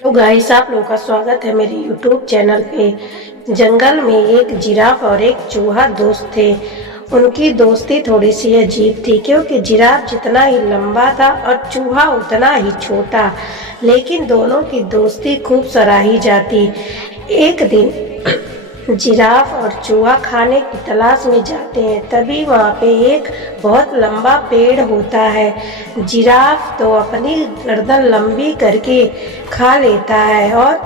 तो गाइस, आप लोगों का स्वागत है मेरे YouTube चैनल पे। जंगल में एक जिराफ और एक चूहा दोस्त थे। उनकी दोस्ती थोड़ी सी अजीब थी, क्योंकि जिराफ जितना ही लंबा था और चूहा उतना ही छोटा, लेकिन दोनों की दोस्ती खूब सराही जाती। एक दिन जिराफ और चूहा खाने की तलाश में जाते हैं। तभी वहाँ पे एक बहुत लंबा पेड़ होता है। जिराफ तो अपनी गर्दन लंबी करके खा लेता है और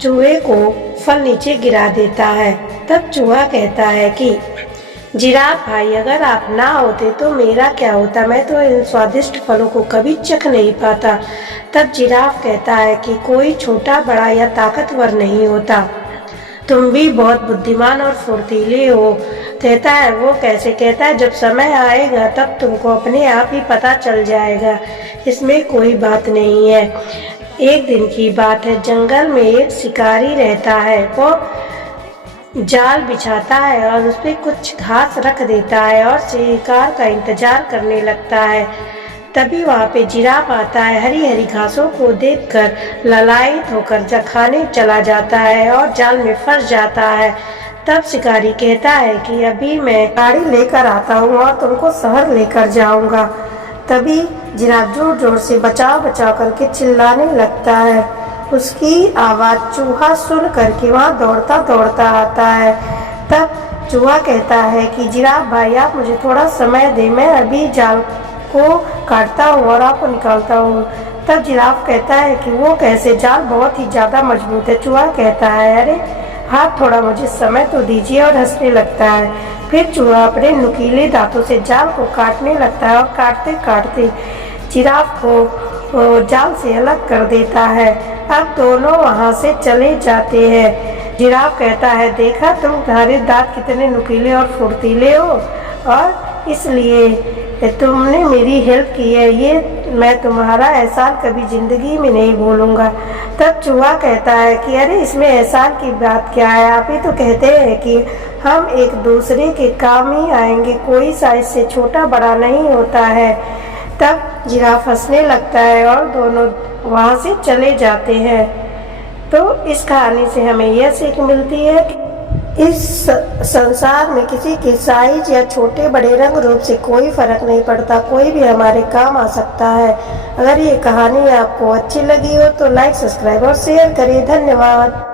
चूहे को फल नीचे गिरा देता है। तब चूहा कहता है कि जिराफ भाई, अगर आप ना होते तो मेरा क्या होता, मैं तो इन स्वादिष्ट फलों को कभी चख नहीं पाता। तब जिराफ कहता है कि कोई छोटा बड़ा या ताकतवर नहीं होता, तुम भी बहुत बुद्धिमान और फुर्तीले हो। कहता है वो कैसे? कहता है जब समय आएगा तब तुमको अपने आप ही पता चल जाएगा, इसमें कोई बात नहीं है। एक दिन की बात है, जंगल में एक शिकारी रहता है। वो जाल बिछाता है और उस पर कुछ घास रख देता है और शिकार का इंतजार करने लगता है। तभी वहाँ पे जिराफ आता है। हरी हरी घासों को देखकर ललायित होकर खाने चला जाता है और जाल में फंस जाता है। तब शिकारी कहता है कि अभी मैं गाड़ी लेकर आता हूँ और तुमको शहर लेकर जाऊंगा। तभी जिराफ जोर जोर से बचाव बचाव करके चिल्लाने लगता है। उसकी आवाज़ चूहा सुन करके वहाँ दौड़ता दौड़ता आता है। तब चूहा कहता है कि जिराफ भाई, आप मुझे थोड़ा समय दें, मैं अभी जाल को काटता हूँ और आपको निकालता हूँ। तब जिराफ कहता है कि वो कैसे? जाल बहुत ही ज़्यादा मजबूत है। चूहा कहता है अरे हाँ, थोड़ा मुझे समय तो दीजिए, और हंसने लगता है। फिर चूहा अपने नुकीले दांतों से जाल को काटने लगता है और काटते काटते जिराफ को जाल से अलग कर देता है। अब दोनों वहाँ से चले जाते हैं। जिराफ कहता है देखा, तुम्हारे दांत कितने नुकीले और फुर्तीले हो, और इसलिए तुमने मेरी हेल्प की है, ये मैं तुम्हारा एहसान कभी जिंदगी में नहीं भूलूंगा। तब चूहा कहता है कि अरे इसमें एहसान की बात क्या है, आप ही तो कहते हैं कि हम एक दूसरे के काम ही आएंगे, कोई साइज से छोटा बड़ा नहीं होता है। तब जिराफ हंसने लगता है और दोनों वहाँ से चले जाते हैं। तो इस कहानी से हमें यह सीख मिलती है कि इस संसार में किसी के साइज या छोटे बड़े रंग रूप से कोई फर्क नहीं पड़ता, कोई भी हमारे काम आ सकता है। अगर ये कहानी आपको अच्छी लगी हो तो लाइक, सब्सक्राइब और शेयर करिए। धन्यवाद।